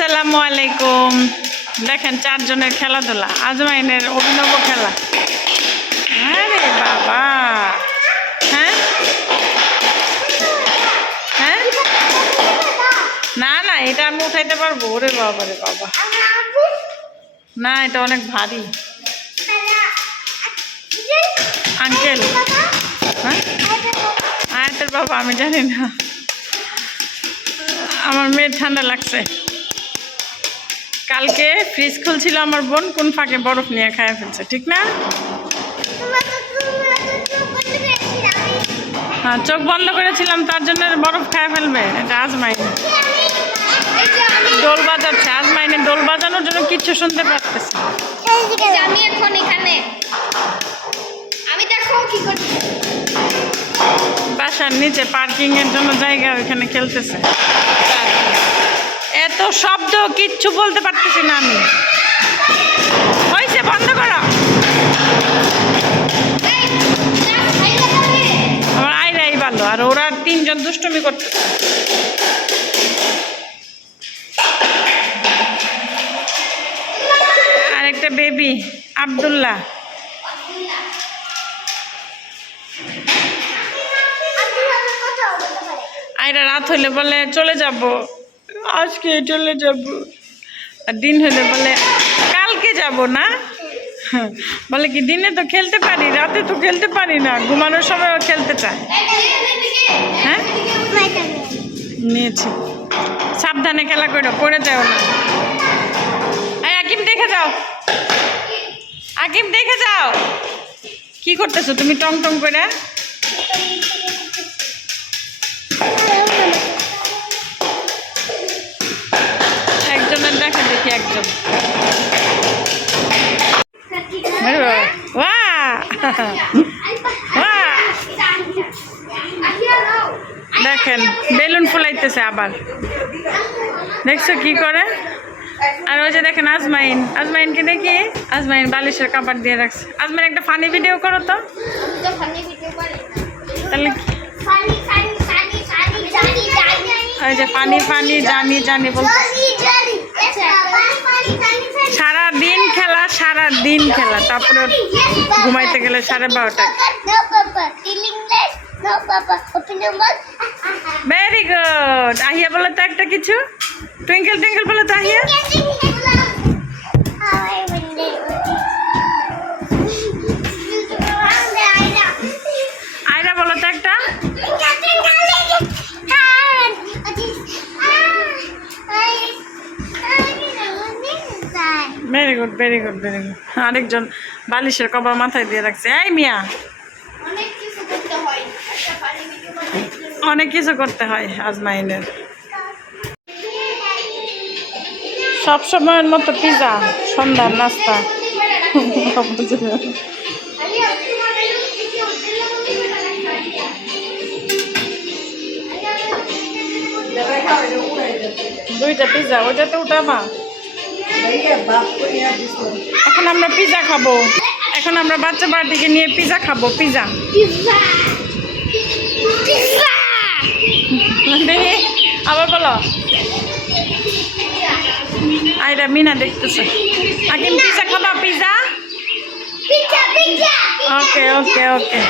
আসসালামু আলাইকুম। দেখেন চারজনের খেলাধুলা, আজমাইনের অভিনব খেলা। আরে বাবা, হ্যাঁ হ্যাঁ, না না, এটা আমি উঠাইতে পারবো। ওরে বাবা রে বাবা, না এটা অনেক ভারী। আঙ্কেল, হ্যাঁ আয়াতের বাবা, আমি জানি না। আমার মেয়ের ঠান্ডা লাগছে। কালকে ফ্রিজ খুলছিল আমার বোন, কোন ফাঁকে বরফ নিয়ে খায় ফেলছে, ঠিক না? হ্যাঁ, চোখ বন্ধ করেছিলাম, তার জন্য বরফ খায় ফেলবে। এটা আজমাইন ডোল বাজাচ্ছে। আজমাইনের ডোল বাজানোর জন্য কিচ্ছু শুনতে পারতেছি। আমি এখন এখানে, আমি দেখো কি করছি। বাসার নিচে পার্কিং এর জন্য জায়গা, ওইখানে খেলতেছে। এত শব্দ, কিচ্ছু বলতে পারতেছি না আমি। হয়েছে, বন্ধ করো। আমার আইরাই ভালো, আর ওরা তিনজন দুষ্টুমি করতেছে। আর একটা বেবি আব্দুল্লাহ। আইরা রাত হইলে বলে চলে যাব, আজকে চলে যাব। আর দিন হলে বলে কালকে যাব না। বলে কি দিনে তো খেলতে পারি, রাতে তো খেলতে পারি না, ঘুমানোর সময়ও খেলতে চায়। হ্যাঁ, নিয়েছি। সাবধানে খেলা করো, পড়ে যাও না। এই আকিম দেখে যাও, আকিম দেখে যাও। কি করতেছো তুমি টং টং করে? একজনের দেখা দেখি একজন। দেখেন বেলুন ফুলাইতেছে আবার, দেখছো কি করে? আর ওই যে দেখেন আজমাইন, আজমাইনকে দেখি। আজমাইন বালিশের কাপড় দিয়ে রাখছে। আজমাইন একটা ফানি ভিডিও করো তো। তাহলে ওই যে ফানি ফানি জানি জানি বলতে। সারাদিন খেলা, সারাদিন খেলা, তারপরে ঘুমাইতে গেলে 12:30। Very good. আহিয়া বলো তো একটা কিছু। টুইঙ্কেল টুইঙ্কেল বলো তো আহিয়া। আয়রা বলো তো একটা। Very good, very good, very good. আরেকজন বালিশের কভার মাথায় দিয়ে রাখছে। এই মিয়া, অনেক কিছু করতে হয় আজমাইনের। সব সময়ের মতো পিজা সন্ধ্যার নাস্তা। দুইটা পিজা, ওইটাতে উঠাবা। এখন আমরা পিজা খাবো। এখন আমরা বাচ্চা পার্টিকে নিয়ে পিজা খাবো। পিজা আবার বলো। আইরা মিনা দেখতেছে। আকিম পিজা খাবা? পিজা, ওকে ওকে ওকে।